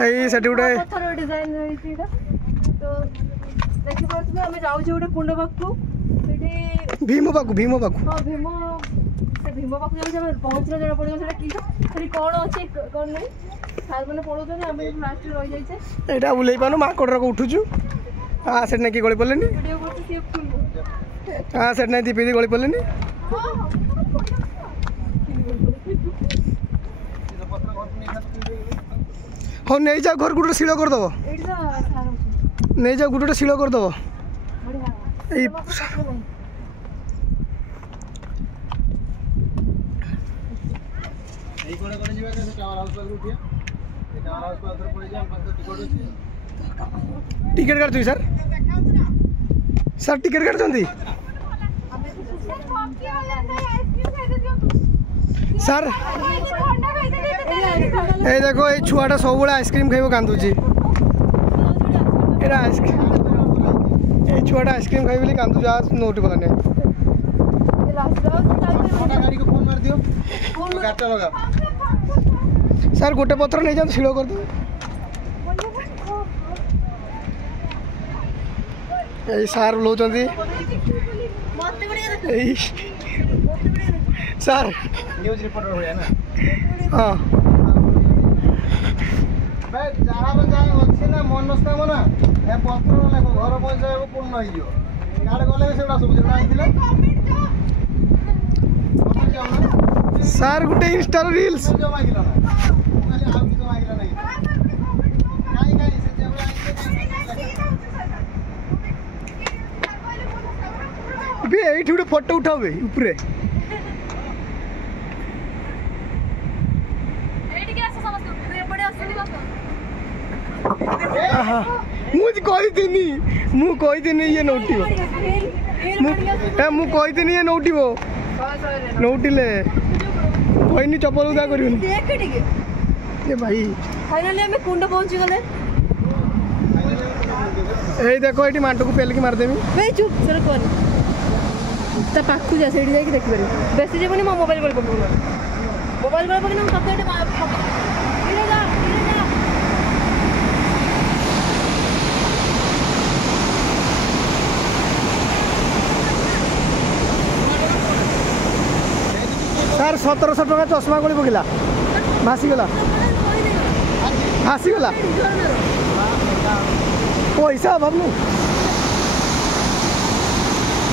एई सेठी उडे पत्थर डिजाइन रही तो देखि पाछे हम जाउ जे उडे कुंड पाखु सेठी भीम पाखु हां भीम से भीम पाखु जाउ जे पहुंचले जरा पड़े सेटा की सेठी कोन अछि कोन नै सार माने पळोत हम लास्ट रहि जाई छे एटा बुलै पानु माकोडर को उठुचु आ सेठ नै की गळी पड़लेनी वीडियो करते से फुल आ सेठ नै दीपी गळी पड़लेनी हो नहीं जाओ घर गुटे शिल कर दबो नहीं जाओ गुटे शिल कर दबो ए कोड़े कोड़े जीवा के टावर हाउस पर उठिया ए टावर हाउस पर उधर पड़े जा हम तो टिकट अछि टिकट काट तुई सर टिकट काट जंदी सर ए देखो ये छुआटा सब बड़ा आइसक्रीम खाइबो कांदुची एरा आइसक्रीम ए छुआटा आइसक्रीम खाइबो ବୋଲି कांदु जा नोट कला नै गाड़ी को फोन मार दियो फोन गाटा लगा सर गोटे पत्र नहीं जा शिलो कर दो ए सर लो जंदी ए सर न्यूज़ रिपोर्टर हो ना हां बे जहां जाय अछि ना मनस्कामना ए पत्र वाला को घर पहुंचाय को पूर्ण होइयो गाड़ गले सेडा सब जणा आइथिले सर गुटे इंस्टा रील्स जो मागिला ना खाली आउ की मागिला नहीं काई काई से जेबला बे एठी उठे फोटो उठावे ऊपरे एठी के आसे समस्त ऊपरे पड़े असली बात मुझे कोई दिनी मु कोई दिनी ये नोटिव मु कोई दिनी ये नोटिव नोटिले कोई नहीं चप्पल उदा करियो देख ठीक ए भाई फाइनली हम कुंड पहुंची गले ए देखो एठी मांटो को पेल के मार देमी बे चुप सर कोन ता पाखु जा सेठी जाई देखि पारे बेसी जेबनी मो मोबाइल पर पकड़ मोबाइल पर पकड़ हम कते इरे जा सर 1700 टका चश्मा गोली पकिला भासी गला पैसा भावनु